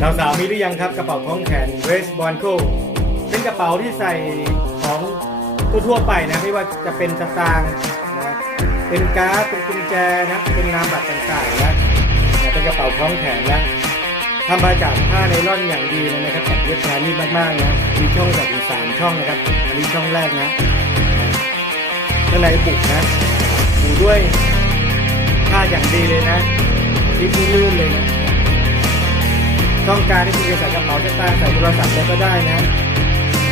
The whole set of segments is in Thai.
สาวสาวๆมีหรือยังครับกระเป๋าคล้องแขนเวสบอลโคเป็นกระเป๋าที่ใส่ของทั่วๆไปนะไม่ว่าจะเป็นสตางค์นะเป็นการ์ดเป็นกุญแจนะเป็นนามบัตรต่างๆนะเป็นกระเป๋าคล้องแขนนะทำมาจากผ้าไนล่อนอย่างดีเลยนะครับแต่เย็บงานนี่มากๆนะมีช่องแบบถึงสามช่องนะครับอันนี้ช่องแรกนะข้างในบุกนะอยู่ด้วยผ้าอย่างดีเลยนะริบลื่นเลยนะ ต้องการที่คุณจะใส่กระเป๋าจะตาใส่โทรศัพท์แล้วก็ได้นะ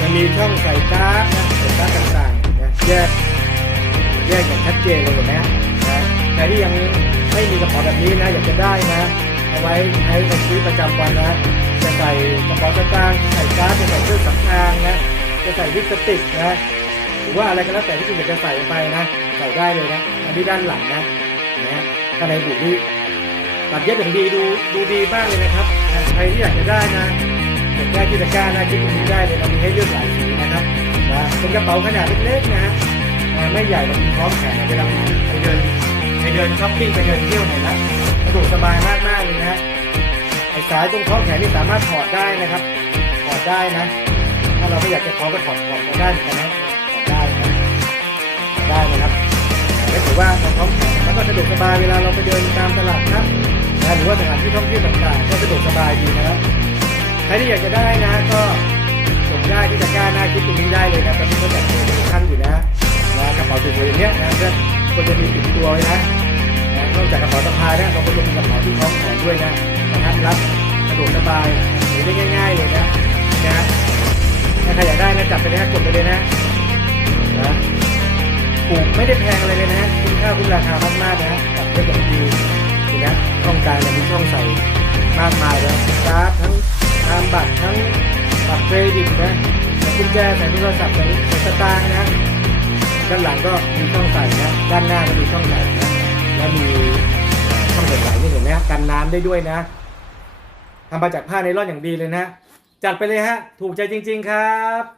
มันมีช่องใส่การ์ดนะใส่การ์ดต่างๆนะแยกแยกอย่างชัดเจนเลยเห็นไหมนะใครที่ยังไม่มีกระเป๋าแบบนี้นะอยากจะได้นะเอาไว้ใช้ในชีวิตประจำวันนะจะใส่กระเป๋าสตางค์ใส่การ์ดจะใส่เครื่องสำอางนะจะใส่ลิปสติกนะหรือว่าอะไรก็แล้วแต่ที่คุณอยากจะใส่ไปนะใส่ได้เลยนะอันนี้ด้านหลังนะนะข้างในบุนี่ ตัดเย็บอย่างดีดูดูดีมากเลยนะครับใครที่อยากจะได้นะกดได้ที่ตะกร้านะคลิกตรงนี้ได้เลยเรามีให้เลือกหลายสีนะครับนะเป็นกระเป๋าขนาดเล็กๆนะฮะไม่ใหญ่เรามีพร้อมแขนเวลาไปเดินไปเดินช้อปปิ้งไปเดินเที่ยวไหนนะสะดวกสบายมากๆเลยนะไอ้สายตรงคล้องแขนนี่สามารถถอดได้นะครับถอดได้นะ ถ้าเราไม่อยากจะคล้องก็ถอดถอดได้เหมือนกันนะถอดได้นะถอดได้นะครับก็ถือว่าเราท้องแขนแล้วก็สะดวกสบายเวลาเราไปเดินตามตลาดนัด นะหรือว่าสถานที่ท่องเที่ยวต่างๆ ก็สะดวกสบายดีนะครับใครที่อยากจะได้นะ ก็กดได้ที่ตะกร้าหน้าคลิปตรงนี้ได้เลยนะตอนนี้ก็จัดโปรโมชั่นอยู่นะนะกระเป๋าสวยๆอย่างเงี้ยนะเพื่อนควรจะมีติดตัวไว้นะนะนอกจากกระเป๋าสะพายนะเราก็จะมีกระเป๋าที่คล้องแขนด้วยนะนะครับรับสะดวกสบายหรือได้ง่าย ๆเลยนะนะถ้าใครอยากได้นะจับไปเลยนะกดไปเลยนะนะถูกไม่ได้แพงอะไรเลยนะ คุ้มค่าคุ้มราคามากๆนะกับเรื่องแบบดี นไหมช่องกลางเนี่ยมีช่องใส่มากมายเลยการ์ดทั้งนามบัตรทั้งบัตรเครดิตนะใส่กุญแจใส่โทรศัพท์ใส่สตางค์นะด้านหลังก็มีช่องใส่นะด้านหน้าก็มีช่องใส่นะแล้วมีช่องใส่ๆนี่เห็นไหมกันน้ำได้ด้วยนะทำมาจากผ้าไนล่อนอย่างดีเลยนะ จัดไปเลยฮะ ถูกใจจริง ๆ ครับ